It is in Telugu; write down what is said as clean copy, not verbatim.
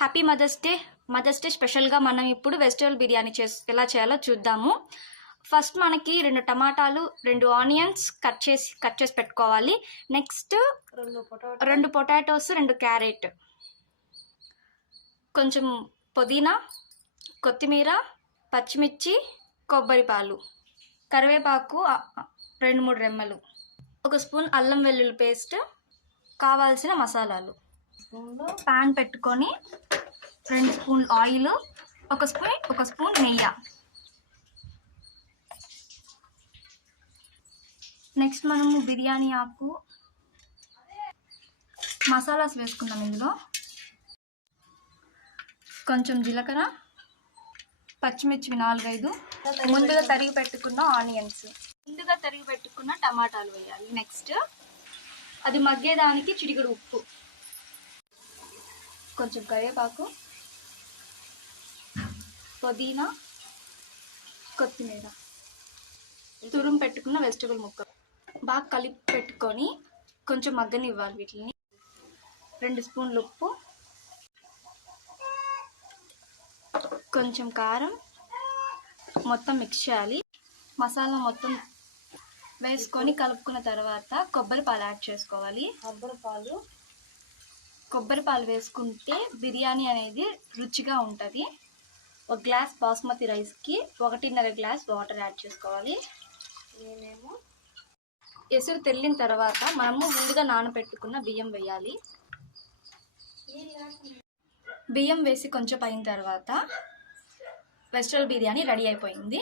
హ్యాపీ మదర్స్ డే స్పెషల్గా మనం ఇప్పుడు వెజిటబుల్ బిర్యానీ ఎలా చేయాలో చూద్దాము. ఫస్ట్ మనకి 2 టమాటాలు 2 ఆనియన్స్ కట్ చేసి పెట్టుకోవాలి. నెక్స్ట్ 2 పొటాటోస్ 2 క్యారెట్, కొంచెం పుదీనా, కొత్తిమీర, పచ్చిమిర్చి, కొబ్బరి పాలు, కరివేపాకు 2-3 రెమ్మలు, 1 స్పూన్ అల్లం వెల్లుల్లి పేస్ట్, కావాల్సిన మసాలాలు. ప్యాన్ పెట్టుకొని 2 స్పూన్లు ఆయిల్, 1 స్పూన్ నెయ్యి. నెక్స్ట్ మనము బిర్యానీ ఆకు మసాలాస్ వేసుకుందాం. ఇందులో కొంచెం జీలకర్ర, పచ్చిమిర్చి 4-5, ముందుగా తరిగి పెట్టుకున్న ఆనియన్స్, ముందుగా తరిగి పెట్టుకున్న టమాటాలు వేయాలి. నెక్స్ట్ అది మగ్గేదానికి చిటికెడు ఉప్పు, కొంచెం కరివేపాకు, పుదీనా, కొత్తిమీర, తురుము పెట్టుకున్న వెజిటబుల్ ముక్క బాగా కలిపి పెట్టుకొని కొంచెం మగ్గనివ్వాలి. వీటిని 2 స్పూన్లు ఉప్పు, కొంచెం కారం, మొత్తం మిక్స్ చేయాలి. మసాలా మొత్తం వేసుకొని కలుపుకున్న తర్వాత కొబ్బరి పాలు యాడ్ చేసుకోవాలి. కొబ్బరి పాలు వేసుకుంటే బిర్యానీ అనేది రుచిగా ఉంటుంది. 1 గ్లాస్ బాస్మతి రైస్కి 1.5 గ్లాస్ వాటర్ యాడ్ చేసుకోవాలి. ఎసురు తెల్లిన తర్వాత మనము ముందుగా నానబెట్టుకున్న బియ్యం వేయాలి. బియ్యం వేసి కొంచెం అయిన తర్వాత వెజిటబుల్ బిర్యానీ రెడీ అయిపోయింది.